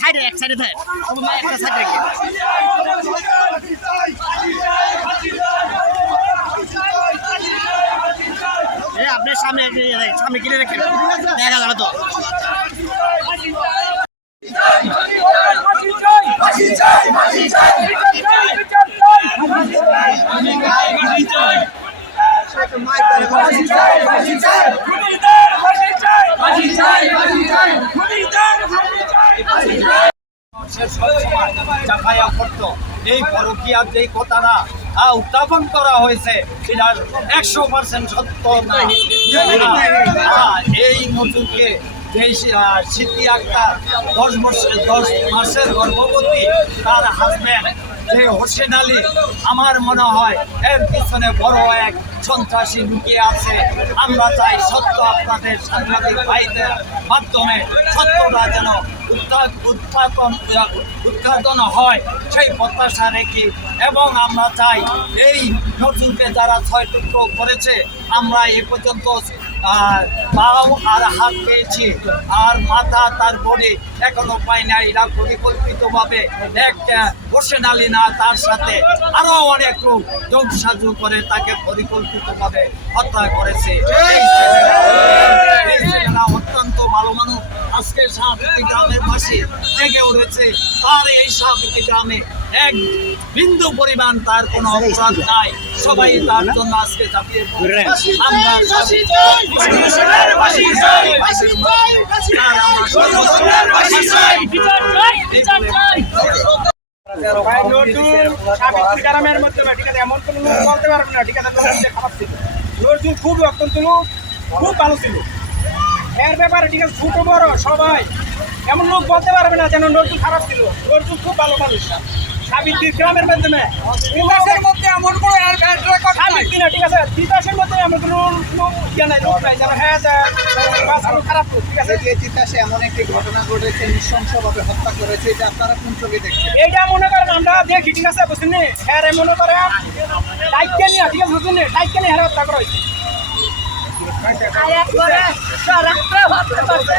সাইডে এক সাইডে ধর একটা সাইডে রেখে আপনার সামনে সামনে কিনে রেখে দেখা যাবে তো সবসময় চাপাইয়া এই পরকীয়ার কথাটা উত্থাপন করা হয়েছে সেটা একশো পার্সেন্ট সত্য না। এই মজুরকে যেই স্মৃতি আক্তার দশ বছর দশ মাসের গর্ভবতী তার হাজব্যান্ড যে হোসেন আলী আমার মনে হয় এর পিছনে বড় এক সন্ত্রাসী লুকিয়ে আছে। আমরা চাই সত্য আপনাদের সাংবাদিক ভাইদের মাধ্যমে সত্যটা যেন উত্থা- উত্থাপন উৎঘাটন হয়, সেই প্রত্যাশা রেখে। এবং আমরা চাই এই নতুনকে যারা ছয় টুকরো করেছে, আমরা এ পর্যন্ত আহ, পাও আর হাত পেয়েছি আর মাথা তার বডি এখনও পাই না এরা পরিকল্পিতভাবে এক হোসেন আলী না তার সাথে আরও অনেক লোক যোগ সাজু করে তাকে পরিকল্পিতভাবে হত্যা করেছে। সাহাবতী গ্রামের পাশে জেগে উঠেছে। তার এই সাহাবতী গ্রামে এক বিন্দু পরিমাণ তার কোনো অপরাধ নাই। সবাই তার জন্য আজকে চাপিয়ে আমরা ভাই নজরুল সাবিত্রী গ্রামের মধ্যে ঠিক আছে এমন কোনো বলতে পারবে না ঠিক আছে খারাপ ছিল। নজরুল খুব অত্যন্ত লোক খুব ভালো ছিল। এর ব্যাপারে ঠিক আছে ছোট বড় সবাই। এমন লোক বলতে পারবে না যেন নজরুল খারাপ ছিল। নজরুল খুব ভালো মানুষ। সাবিত্রী গ্রামের মাধ্যমে। বিকাশের মধ্যে এমন কোনো সাবিত্রী না ঠিক আছে? বিকাশের মধ্যে এমন কোনো ইয়ে নাই লোক নাই যেন হ্যাঁ খারাপ ঠিক আছে? যে এমন একটি ঘটনা ঘটেছে নৃশংসভাবে হত্যা করেছে এটা আপনারা কোন চোখে দেখছেন? এইটা মনে করেন আমরা দেখি ঠিক আছে? বুঝছেন? হ্যাঁ মনে করেন টাইটকে নিয়ে ঠিক আছে? বুঝছেন? টাইটকে নিয়ে হ্যাঁ হত্যা করা হয়েছে। আয়া করে রাস্তা ভাবতে পারছে